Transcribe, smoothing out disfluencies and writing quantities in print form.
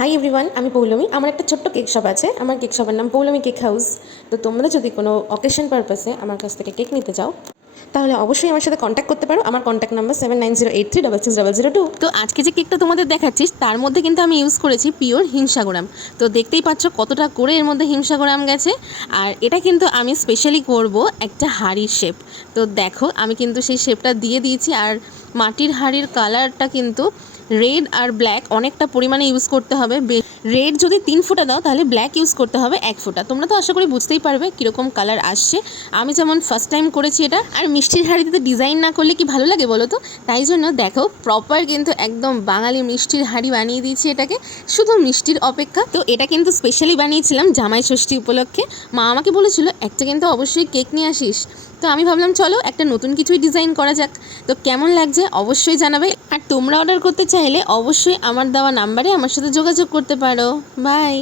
Hi everyone, আমি পৌলমী। আমার একটা ছোট্ট কেক শপ আছে। আমার কেক শপের নাম পৌলমী কেক হাউস। তো তোমরা যদি কোনো অকেশন পারপাসে আমার কাছ থেকে কেক নিতে চাও, তাহলে অবশ্যই আমার সাথে কন্ট্যাক্ট করতে পারো। আমার কন্ট্যাক্ট নাম্বার 7908366002। তো আজকে যে কেকটা তোমাদের দেখাচ্ছি তার মধ্যে কিন্তু আমি ইউজ করেছি পিওর হিমসাগরাম। তো দেখতেই পাচ্ছ কতটা করে এর মধ্যে হিমসাগরাম গেছে। আর এটা কিন্তু আমি স্পেশালি করব একটা হাঁড়ির শেপ। তো দেখো আমি কিন্তু সেই শেপটা দিয়ে দিয়েছি। আর মাটির হাঁড়ির কালারটা কিন্তু রেড আর ব্ল্যাক অনেকটা পরিমাণে ইউজ করতে হবে। রেড যদি 3 ফোঁটা দাও তাহলে ব্ল্যাক ইউজ করতে হবে 1 ফোঁটা। তোমরা তো আশা করি বুঝতেই পারবে কীরকম কালার আসছে। আমি যেমন ফার্স্ট টাইম করেছি এটা। আর মিষ্টির হাঁড়িতে ডিজাইন না করলে কি ভালো লাগে বলো তো? তাই জন্য দেখো প্রপার কিন্তু একদম বাঙালি মিষ্টির হাঁড়ি বানিয়ে দিয়েছি এটাকে, শুধু মিষ্টির অপেক্ষা। তো এটা কিন্তু স্পেশালি বানিয়েছিলাম জামাই ষষ্ঠী উপলক্ষে। মা আমাকে বলেছিল একটা কিন্তু অবশ্যই কেক নিয়ে আসিস। তো আমি ভাবলাম চলো একটা নতুন কিছুই ডিজাইন করা যাক। তো কেমন লাগছে অবশ্যই জানাবে। আর তোমরা অর্ডার করতে চাইলে অবশ্যই আমার দেওয়া নাম্বারে আমার সাথে যোগাযোগ করতে পারো। বাই।